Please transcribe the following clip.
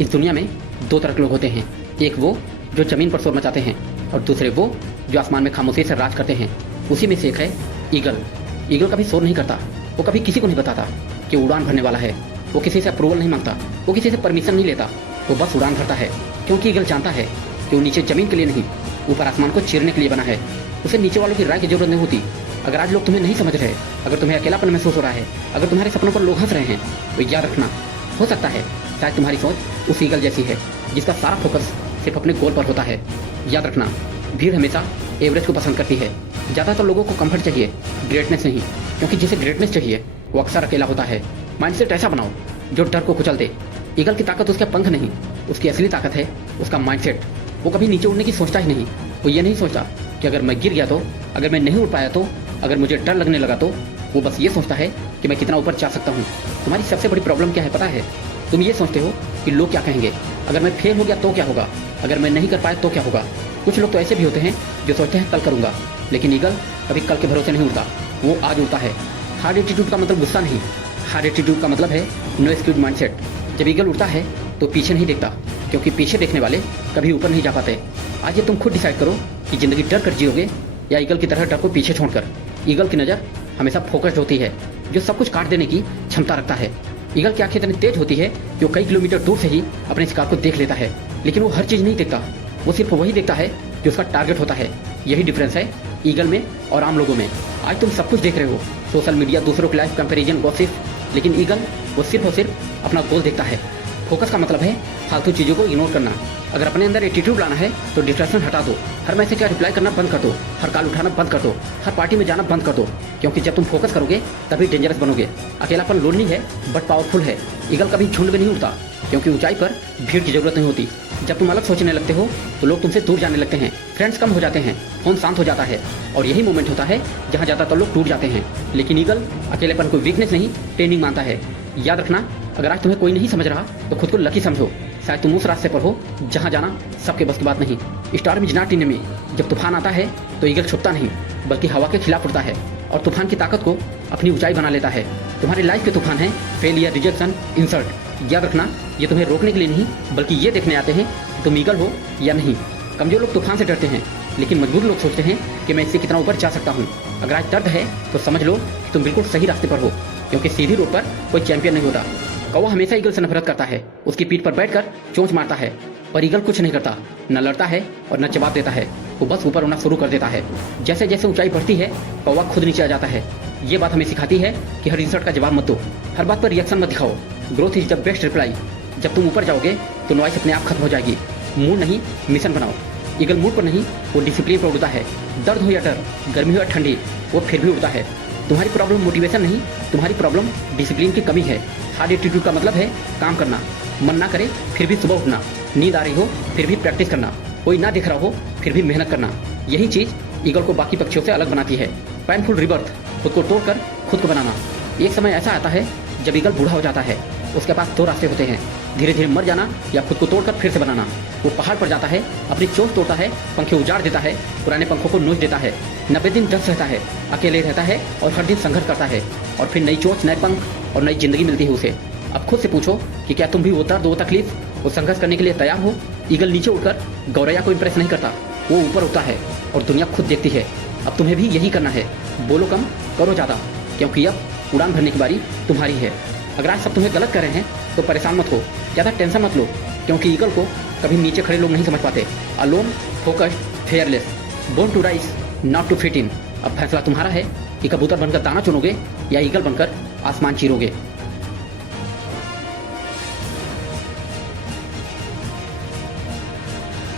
इस दुनिया में दो तरह के लोग होते हैं, एक वो जो ज़मीन पर शोर मचाते हैं और दूसरे वो जो आसमान में खामोशी से राज करते हैं। उसी में से एक है ईगल। ईगल कभी शोर नहीं करता, वो कभी किसी को नहीं बताता कि उड़ान भरने वाला है। वो किसी से अप्रूवल नहीं मांगता, वो किसी से परमिशन नहीं लेता, वो बस उड़ान भरता है, क्योंकि ईगल जानता है कि वो नीचे ज़मीन के लिए नहीं, ऊपर आसमान को चीरने के लिए बना है। उसे नीचे वालों की राय की जरूरत नहीं होती। अगर आज लोग तुम्हें नहीं समझ रहे, अगर तुम्हें अकेलापन महसूस हो रहा है, अगर तुम्हारे सपनों पर लोग हंस रहे हैं, तो याद रखना, हो सकता है शायद तुम्हारी सोच उस ईगल जैसी है जिसका सारा फोकस सिर्फ अपने गोल पर होता है। याद रखना, भीड़ हमेशा एवरेज को पसंद करती है। ज़्यादातर लोगों को कंफर्ट चाहिए, ग्रेटनेस नहीं, क्योंकि जिसे ग्रेटनेस चाहिए वो अक्सर अकेला होता है। माइंडसेट ऐसा बनाओ जो डर को कुचल दे। ईगल की ताकत उसके पंख नहीं, उसकी असली ताकत है उसका माइंडसेट। वो कभी नीचे उड़ने की सोचता ही नहीं। वो ये नहीं सोचता कि अगर मैं गिर गया तो, अगर मैं नहीं उड़ पाया तो, अगर मुझे डर लगने लगा तो। वो बस ये सोचता है कि मैं कितना ऊपर जा सकता हूँ। तुम्हारी सबसे बड़ी प्रॉब्लम क्या है पता है? तुम ये सोचते हो कि लोग क्या कहेंगे, अगर मैं फेल हो गया तो क्या होगा, अगर मैं नहीं कर पाया तो क्या होगा। कुछ लोग तो ऐसे भी होते हैं जो सोचते हैं कल करूँगा, लेकिन ईगल कभी कल के भरोसे नहीं उड़ता, वो आज उड़ता है। हार्ड एटीट्यूड का मतलब गुस्सा नहीं, हार्ड एटीट्यूड का मतलब है नो एक्सक्यूज माइंडसेट। जब ईगल उड़ता है तो पीछे नहीं देखता, क्योंकि पीछे देखने वाले कभी ऊपर नहीं जा पाते। आज ये तुम खुद डिसाइड करो कि ज़िंदगी डर कर जियोगे या ईगल की तरह डर को पीछे छोड़कर। ईगल की नज़र हमेशा फोकस्ड होती है, जो सब कुछ काट देने की क्षमता रखता है। ईगल की आंखें इतनी तेज होती है कि वो कई किलोमीटर दूर से ही अपने शिकार को देख लेता है, लेकिन वो हर चीज़ नहीं देखता, वो सिर्फ वही देखता है जो उसका टारगेट होता है। यही डिफरेंस है ईगल में और आम लोगों में। आज तुम सब कुछ देख रहे हो, सोशल मीडिया, दूसरों की लाइफ, कंपैरिजन, गॉसिप, लेकिन ईगल वो सिर्फ और सिर्फ अपना गोल देखता है। फोकस का मतलब है फालतू चीज़ों को इग्नोर करना। अगर अपने अंदर एटीट्यूड लाना है तो डिस्ट्रैक्शन हटा दो। हर मैसेज का रिप्लाई करना बंद कर दो, हर कॉल उठाना बंद कर दो, हर पार्टी में जाना बंद कर दो, क्योंकि जब तुम फोकस करोगे तभी डेंजरस बनोगे। अकेलापन लोनली है बट पावरफुल है। ईगल कभी झुंड में नहीं उड़ता, क्योंकि ऊंचाई पर भीड़ की जरूरत नहीं होती। जब तुम अलग सोचने लगते हो तो लोग तुमसे दूर जाने लगते हैं, फ्रेंड्स कम हो जाते हैं, फोन शांत हो जाता है, और यही मोमेंट होता है जहाँ ज़्यादातर लोग टूट जाते हैं। लेकिन ईगल अकेलेपन को वीकनेस नहीं, ट्रेनिंग मानता है। याद रखना, अगर आज तुम्हें कोई नहीं समझ रहा तो खुद को लकी समझो। शायद तुम उस रास्ते पर हो जहाँ जाना सबके बस की बात नहीं। Storm is not enemy. जब तूफान आता है तो ईगल छुपता नहीं, बल्कि हवा के खिलाफ उड़ता है और तूफान की ताकत को अपनी ऊंचाई बना लेता है। तुम्हारी लाइफ के तूफान हैं फेलियर, रिजेक्शन, इंसल्ट। याद रखना, ये तुम्हें रोकने के लिए नहीं, बल्कि ये देखने आते हैं कि तुम ईगल हो या नहीं। कमजोर लोग तूफान से डरते हैं, लेकिन मजबूर लोग सोचते हैं कि मैं इससे कितना ऊपर जा सकता हूँ। अगर आज दर्द है तो समझ लो कि तुम बिल्कुल सही रास्ते पर हो, क्योंकि सीधी रोड पर कोई चैंपियन नहीं होता। कौवा हमेशा ईगल से नफरत करता है, उसकी पीठ पर बैठकर चोंच मारता है, पर ईगल कुछ नहीं करता, न लड़ता है और न जवाब देता है। वो बस ऊपर उड़ना शुरू कर देता है। जैसे जैसे ऊंचाई बढ़ती है कौवा खुद नीचे आ जाता है। ये बात हमें सिखाती है कि हर इंसल्ट का जवाब मत दो, हर बात पर रिएक्शन मत दिखाओ। Growth is the best reply. जब तुम ऊपर जाओगे तो नॉइस अपने आप खत्म हो जाएगी। मूड नहीं, मिशन बनाओ। ईगल मूड पर नहीं, वो डिसिप्लिन पर उड़ता है। दर्द हो या डर, गर्मी हो या ठंडी, वो फिर भी उड़ता है। तुम्हारी प्रॉब्लम मोटिवेशन नहीं, तुम्हारी प्रॉब्लम डिसिप्लिन की कमी है। हार्ड एटीट्यूड का मतलब है काम करना, मन ना करे फिर भी सुबह उठना, नींद आ रही हो फिर भी प्रैक्टिस करना, कोई ना दिख रहा हो फिर भी मेहनत करना। यही चीज़ ईगल को बाकी पक्षियों से अलग बनाती है। पेनफुल रिबर्थ, खुद को तोड़कर खुद को बनाना। एक समय ऐसा आता है जब ईगल बूढ़ा हो जाता है। उसके पास दो रास्ते होते हैं, धीरे धीरे मर जाना या खुद को तोड़कर फिर से बनाना। वो पहाड़ पर जाता है, अपनी चोंच तोड़ता है, पंखे उजाड़ देता है, पुराने पंखों को नोच देता है, 90 दिन डस रहता है, अकेले रहता है और हर दिन संघर्ष करता है, और फिर नई चोंच, नए पंख और नई जिंदगी मिलती है उसे। अब खुद से पूछो कि क्या तुम भी वो दर्द, वो तकलीफ, वो संघर्ष करने के लिए तैयार हो? ईगल नीचे उड़कर गौरैया को इंप्रेस नहीं करता, वो ऊपर उड़ता है और दुनिया खुद देखती है। अब तुम्हें भी यही करना है, बोलो कम, करो ज़्यादा, क्योंकि अब उड़ान भरने की बारी तुम्हारी है। अगर आज सब तुम्हें गलत कर रहे हैं तो परेशान मत हो, ज़्यादा टेंशन मत लो, क्योंकि ईगल को कभी नीचे खड़े लोग नहीं समझ पाते। Alone, focused, fearless, born to rise, not to fit in. अब फैसला तुम्हारा है कि कबूतर बनकर दाना चुनोगे या ईगल बनकर आसमान चीरोगे।